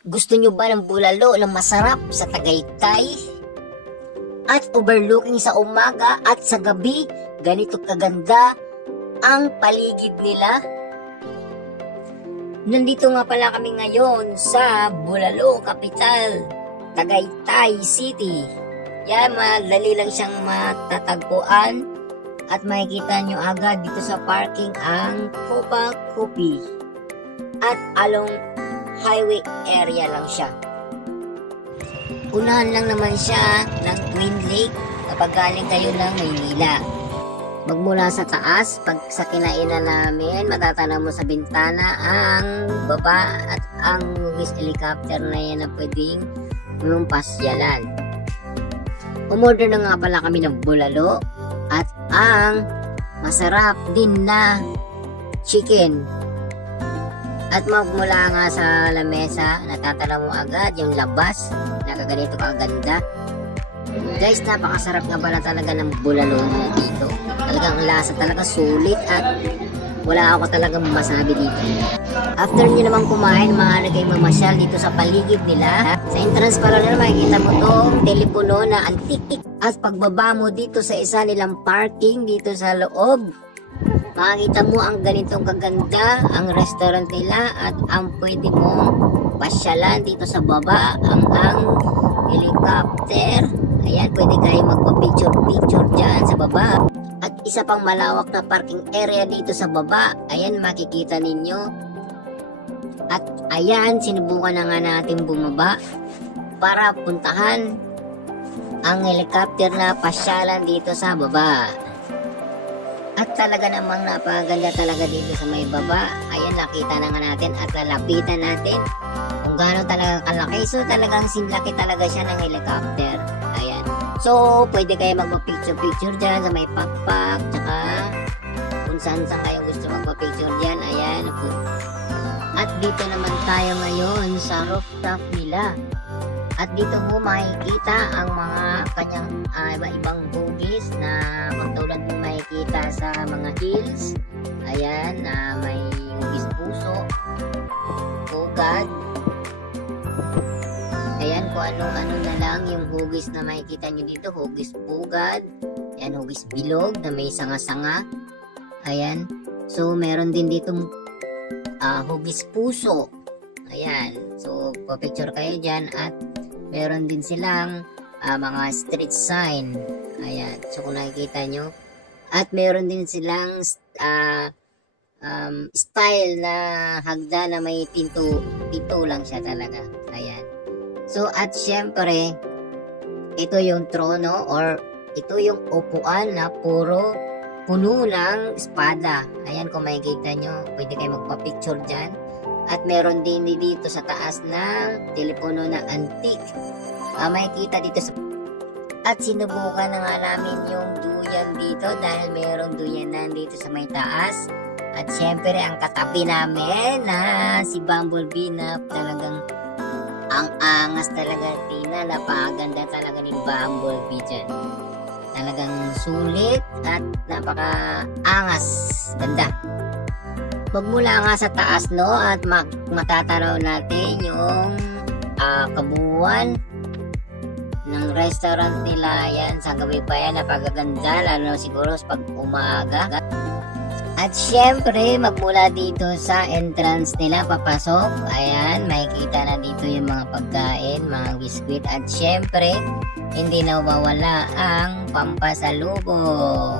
Gusto nyo ba ng bulalo na masarap sa Tagaytay? At overlooking sa umaga at sa gabi, ganito kaganda ang paligid nila? Nandito nga pala kami ngayon sa Bulalo, Capital, Tagaytay City. Yan, madali lang siyang matatagpuan at makikita nyo agad dito sa parking ang Copa Coffee. At along highway area lang siya. Unahan lang naman siya ng Twin Lake kapag galing kayo ng Maynila. Magmula sa taas, pag sa kinainan namin, matatanaw mo sa bintana ang baba at ang movies helicopter na yan na pwedeng yung pasyalan. Umorder na nga pala kami ng bulalo at ang masarap din na chicken. At magmula nga sa lamesa, natatanaw mo agad yung labas, nakaganito kaganda. Guys, napakasarap nga pala talaga ng bulalo na dito. Talagang lasa talaga sulit at wala ako talagang masabi dito. After nyo naman kumain, mga nagay mamasyal dito sa paligid nila. Sa entrance pala na makikita mo to telepono na antique. At pagbaba mo dito sa isa nilang parking dito sa loob, makikita mo ang ganitong kaganda ang restaurant nila at ang pwede mong pasyalan dito sa baba ang helicopter. Ayan, pwede kayo magpa-picture dyan sa baba. At isa pang malawak na parking area dito sa baba. Ayan, makikita ninyo. At ayan, sinubukan na nga natin bumaba para puntahan ang helicopter na pasyalan dito sa baba. At talaga namang napaganda talaga dito sa may baba. Ayan, nakita na nga natin at lalapitan natin kung gaano talaga kalaki. So talagang sinlaki talaga siya ng helicopter. Ayan. So pwede kayo magpa-picture dyan sa may pakpak. Tsaka kung saan kayo gusto magpa-picture dyan. Ayan. At dito naman tayo ngayon sa rooftop nila. At dito mo makikita ang mga kanyang iba-ibang hugis na katulad mo makikita sa mga hills. Ayan, may hugis puso, pugad. Ayan, kung ano-ano na lang yung hugis na makikita nyo dito. Hugis pugad. Ayan, hugis bilog na may sanga-sanga. Ayan. So, meron din dito hugis puso. Ayan. So, pa-picture kayo dyan at meron din silang mga street sign. Ayan. So, kung nakikita nyo. At meron din silang style na hagda na may pinto lang siya talaga. Ayan. So, at syempre, ito yung trono or ito yung upuan na puro puno ng espada. Ayan, kung makikita nyo, pwede kayo magpa-picture dyan. At meron din dito sa taas ng telepono na antique. Makikita dito sa... At sinubukan na nga namin yung duyan dito dahil merong duyanan dito sa may taas. At syempre ang katabi namin na si Bumblebee na talagang ang angas talaga, Tina. Napakaganda talaga ni Bumblebee dyan. Talagang sulit at napaka-angas. Ganda. Magmula nga sa taas, no, at matatanaw natin yung kabuuan ng restaurant nila. Yan, sa gabi pa yan, napagaganda, lalo siguro pag umaaga. At syempre, magmula dito sa entrance nila, papasok, ayan, makikita na dito yung mga pagkain, mga biskwit, at syempre, hindi na mawawala ang pampasalubong.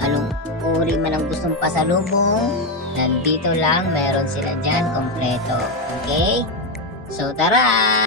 Anong uri man ang gustong pasalubong, nandito lang, meron sila dyan, kompleto. Okay? So, tara!